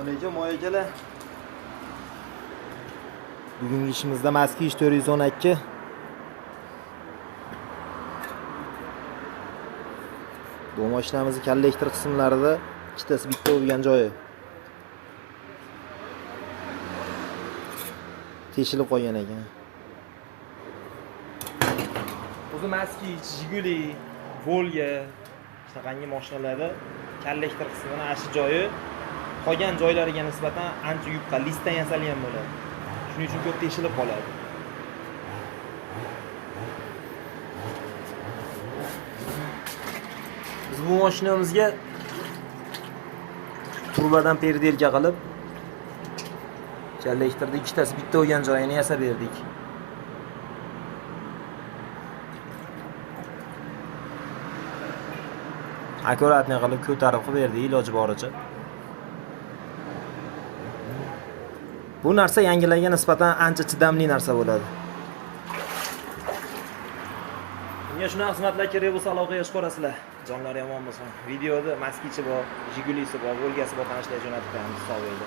Assalomu alaykum. Bugungi ishimizda Moskvich 412. Bu mashinamizning kollektor qismlarida ikkitasi bitta bo'lgan joyi teshilib qolgan ekan. O'zi Moskvich, Jiguli, Volga shunaqangi mashinalarda kollektor qismining ashi joyi qolgan joylariga nisbatan ancha yupqa listdan yasalgan bo'ladi. Shuning uchun ko'p teshilib qoladi. Biz bu mashinamizga turbadan perdelka qilib kollektorda ikkitasi bitta bo'lgan joyini yasab berdik. Akkuratni qilib ko'tarib berdik iloji boricha. Bu narsa yangilarga nisbatan ancha chidamli narsa bo'ladi. Bunga shunaqa xizmatlar kerak bo'lsa aloqaga chiqarasizlar. Jonlari yomon bo'lsin. Videoda Moskvichi bor, Jigulisi bor, Volgasi bor, tanishlar jo'natib beramiz hisobida.